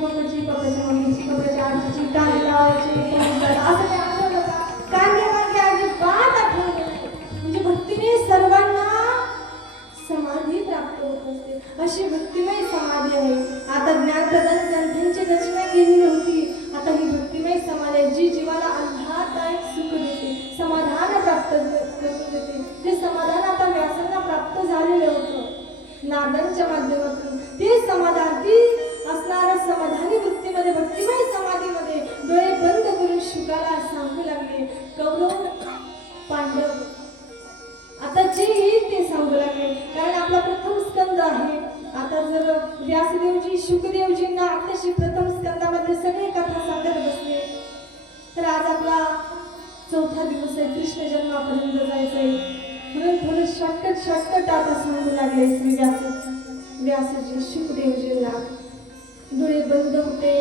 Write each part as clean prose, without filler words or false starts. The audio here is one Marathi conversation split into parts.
पप्पाच्या मम्मीची, पप्पाच्या आजीची, कांदाची, असं काही आठवलं का? कांदे अजिबात आठवलं नाही. म्हणजे भक्तीने सर्वांना समाधी प्राप्त होत असते, अशी भक्तिमय समाधी आहे. आता ज्ञानप्रदान ग्रंथांची रचना केली नव्हती. आता ही भक्तिमय समाधी आहे, जी जीवाला आल्हाददायक सुख देते, समाधान प्राप्त करून देते. जे समाधान आता व्यासांना प्राप्त झालेलं होतं नारदांच्या माध्यमातून, ते समाधान, ती असणाऱ्या समाधानी वृत्तीमध्ये, भक्तिमय समाधीमध्ये डोळे बंद करून शुकाला सांगू लागले, कौरव पांडव. आता जे येईल ते सांगू लागले, कारण आपला प्रथम स्कंद आहे. आता जर व्यासदेवजी शुकदेवजींना आताशी प्रथम स्कंदामध्ये सगळे कथा सांगत बसले, तर आज आपला चौथा दिवस आहे, कृष्ण जन्मापर्यंत जायचंय. म्हणून थोडं शॉर्टकट आता सांगू लागले श्री व्यासजी शुकदेवजींना. डोळे बंद होते,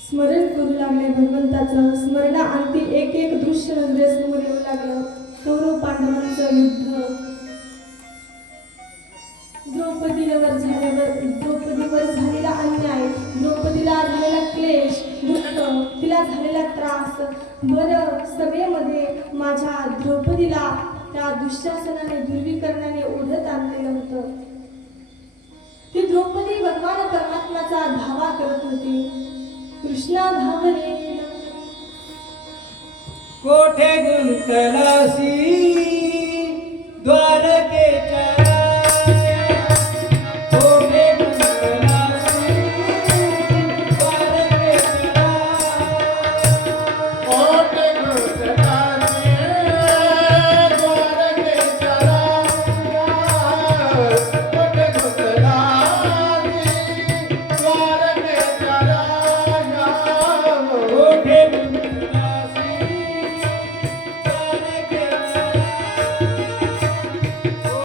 स्मरण करू लागले भगवंताचं. स्मरणाअंती एक एक दृश्य नजरेसमोर येऊ लागलं. कौरव पांडवांचं युद्ध, द्रौपदीवर झालेला अन्याय, द्रौपदीला झालेला क्लेश, दुःख, तिला झालेला त्रास. बरं, सभेमध्ये माझ्या द्रौपदीला त्या दुःशासनाने, दुर्विकर्णाने ओढत आणलेलं होतं. ती द्रौपदी भगवान परमात्माचा धावा करत होती. कृष्णा धावले कोठे गुंतलासी द्वारकेच्या